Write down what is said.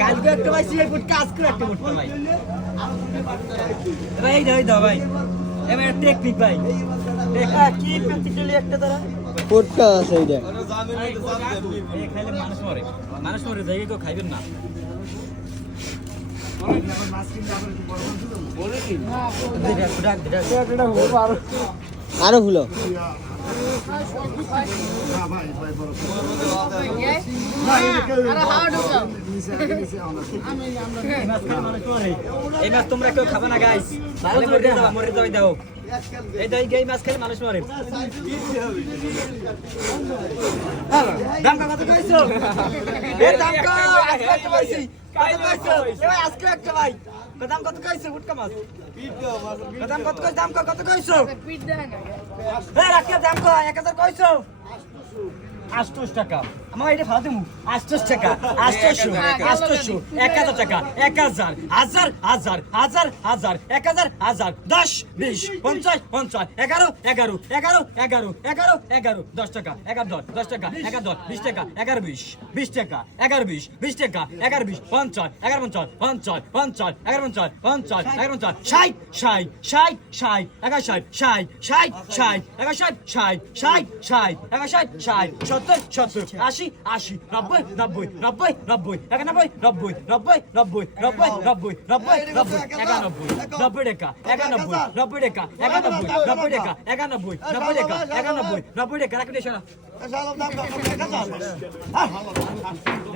কালকে একটা ভাই সিএ ফুট কাজ করে একটা ফুট ভাই ভাই দাও ভাই এবার টেকনিক ভাই কি প্র্যাকটিক্যালি একটা দ্বারা ফুটকা আছে এইটা খাইলে মানুষ মরে যাই কেউ খাইবেন না আরো ভুলো এই মাছ তোমরা কেউ খাবে না গাইস মরে যাবে দাও এই দাই গাই মাছ খেলে মানুষ মরে দাম কত কইছো এ দাম কত কইছি আজকে একটা ভাই দাম কত কইছো ফুটকা মাছ দাম কত কইছো দাম কত কইছো পিট দেন এ রাখকে দাম কত 1000 কইছো 800 টাকা আমার এটা ভালো দিমু 800 টাকা 800 1000 টাকা 1000 হাজার 10 20 50 11 10 টাকা 10 টাকা 20 টাকা 11 20 টাকা 20 টাকা 11 20 50 11 50 90